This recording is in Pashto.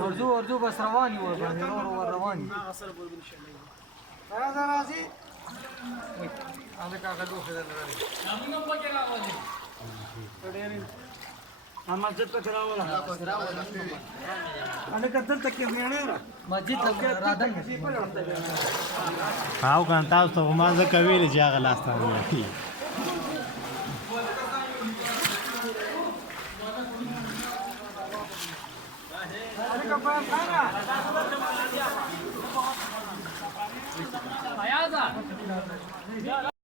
ورځو بس روان یو باندې روان راځي هغه کاغذ وخت درلري نامونه پکې راوځي مسجد ته راولا انا کتل تک میانه مسجد ته راځم هاو کان تاسو ته ما ځکه ویل چې هغه لاس ته وی Ayaza.